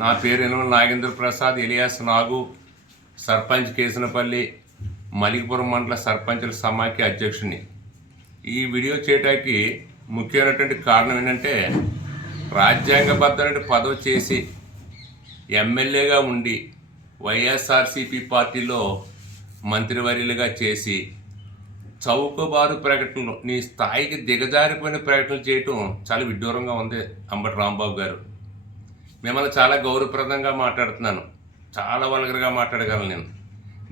నా పేరు యనమల నాగేంద్ర ప్రసాద్ ఎలియాస్ నాగు, సర్పంచ్ కేసనపల్లి, మలికిపురం మండల సర్పంచుల సమాఖ్య అధ్యక్షుడిని. ఈ వీడియో చేయడానికి ముఖ్యమైనటువంటి కారణం ఏంటంటే, రాజ్యాంగబద్ధమైన పదవి చేసి ఎమ్మెల్యేగా ఉండి వైఎస్ఆర్సీపీ పార్టీలో మంత్రివర్యులుగా చేసి చౌకబారు ప్రకటనలు, నీ స్థాయికి దిగజారిపోయిన ప్రకటనలు చేయటం చాలా విడ్డూరంగా ఉంది. అంబటి రాంబాబు గారు, మిమ్మల్ని చాలా గౌరవప్రదంగా మాట్లాడుతున్నాను, చాలా వల్గర్గా మాట్లాడగలను. నేను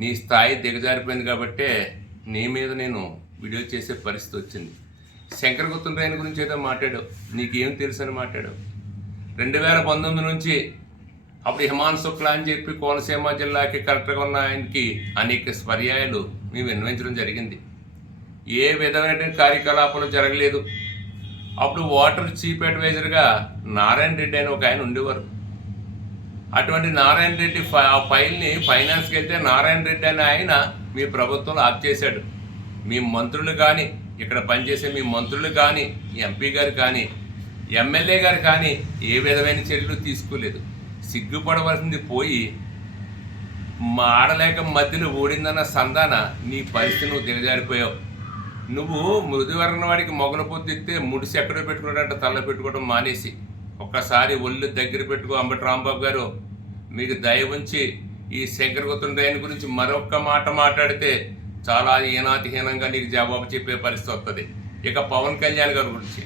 నీ స్థాయి దిగజారిపోయింది కాబట్టే నీ మీద నేను వీడియో చేసే పరిస్థితి వచ్చింది. శంకర్ గుర్తుండ్రాయన గురించి ఏదో మాట్లాడావు, నీకేం తెలుసు అని మాట్లాడావు. 2019 నుంచి అప్పుడు హిమాన్ శుక్లా అని చెప్పి కోనసీమ జిల్లాకి కలెక్టర్గా ఉన్న ఆయనకి అనేక పర్యాయాలు మేము విన్నవించడం జరిగింది. ఏ విధమైనటువంటి కార్యకలాపాలు జరగలేదు. అప్పుడు వాటర్ చీఫ్ అడ్వైజర్గా నారాయణ రెడ్డి అని ఒక ఆయన ఉండేవారు. అటువంటి నారాయణ రెడ్డి ఫైల్ని ఫైనాన్స్కి వెళ్తే నారాయణ రెడ్డి అని ఆయన మీ ప్రభుత్వంలో ఆఫ్ చేశాడు. మీ మంత్రులు కానీ, ఇక్కడ పనిచేసే మీ మంత్రులు కానీ, ఎంపీ గారు కానీ, ఎమ్మెల్యే గారు కానీ ఏ విధమైన చర్యలు తీసుకోలేదు. సిగ్గుపడవలసింది పోయి మాడలేక మధ్యలో ఓడిందన్న సంధాన నీ పరిస్థితి నువ్వు దిగజారిపోయావు. నువ్వు మృదువర్ణ వాడికి మొగల పొద్దు ఇస్తే ముడిసి ఎక్కడో పెట్టుకున్నాడంటే తల్ల పెట్టుకోవడం మానేసి ఒక్కసారి ఒళ్ళు దగ్గర పెట్టుకో. అంబటి రాంబాబు గారు, మీకు దయ ఉంచి ఈ శంకర్ గుర్తుండ్రాయన గురించి మరొక్క మాట మాట్లాడితే చాలా హీనాతిహీనంగా నీకు జవాబు చెప్పే పరిస్థితి వస్తుంది. ఇక పవన్ కళ్యాణ్ గారి గురించి,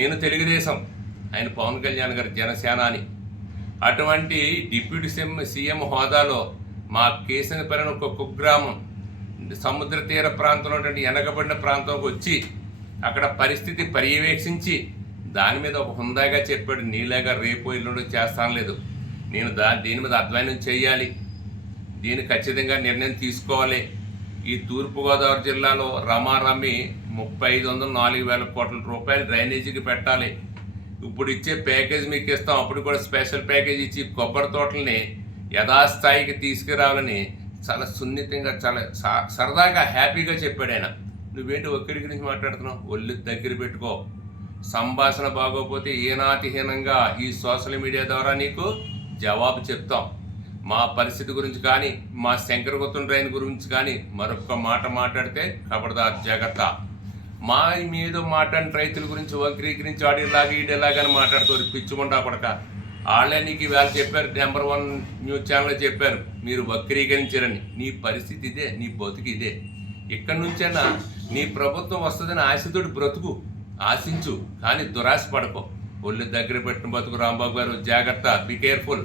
నేను తెలుగుదేశం, ఆయన పవన్ కళ్యాణ్ గారు జనసేన అని. అటువంటి డిప్యూటీ సీఎం హోదాలో మా కేసనపల్లి ఒక కుగ్రామం సముద్ర తీర ప్రాంతంలో వెనకబడిన ప్రాంతంకి వచ్చి అక్కడ పరిస్థితి పర్యవేక్షించి దాని మీద ఒక హుందాగా చెప్పాడు. నీలాగా రేపు ఇల్లుండి చేస్తాను లేదు, నేను దీని మీద అధ్యయనం చేయాలి, దీన్ని ఖచ్చితంగా నిర్ణయం తీసుకోవాలి. ఈ తూర్పుగోదావరి జిల్లాలో రమారమి 35,000-4,000 కోట్ల రూపాయలు డ్రైనేజీకి పెట్టాలి. ఇప్పుడు ఇచ్చే ప్యాకేజ్ మీకు ఇస్తాం, అప్పుడు కూడా స్పెషల్ ప్యాకేజ్ ఇచ్చి కొబ్బరి తోటలని యథాస్థాయికి తీసుకురావాలని చాలా సున్నితంగా, చాలా సరదాగా, హ్యాపీగా చెప్పాడు ఆయన. నువ్వేంటి ఒక్కడి గురించి మాట్లాడుతున్నావు? ఒళ్ళు దగ్గర పెట్టుకో. సంభాషణ బాగోపోతే ఏనాతిహీనంగా ఈ సోషల్ మీడియా ద్వారా నీకు జవాబు చెప్తాం. మా పరిస్థితి గురించి కానీ, మా శంకర్ గుర్తుండ్రాయన గురించి కానీ మరొక మాట మాట్లాడితే ఖబర్దార్, జాగ్రత్త. మా మీద మాట్లాడిన రైతుల గురించి వక్రీకరించి ఆడిలాగా ఈడేలాగాని మాట్లాడుతారు. పిచ్చుకుంటా కొడక. వాళ్ళే నీకు ఇవాళ చెప్పారు, నెంబర్ 1 న్యూస్ ఛానల్లో చెప్పారు, మీరు వక్రీకరించారని. నీ పరిస్థితి ఇదే, నీ బతుకు ఇదే. ఇక్కడి నుంచైనా నీ ప్రభుత్వం వస్తుందని ఆశతోటి బ్రతుకు, ఆశించు, కానీ దురాశ పడకో. ఒళ్ళు దగ్గర పెట్టిన బతుకు. రాంబాబు గారు, జాగ్రత్త, బి కేర్ఫుల్.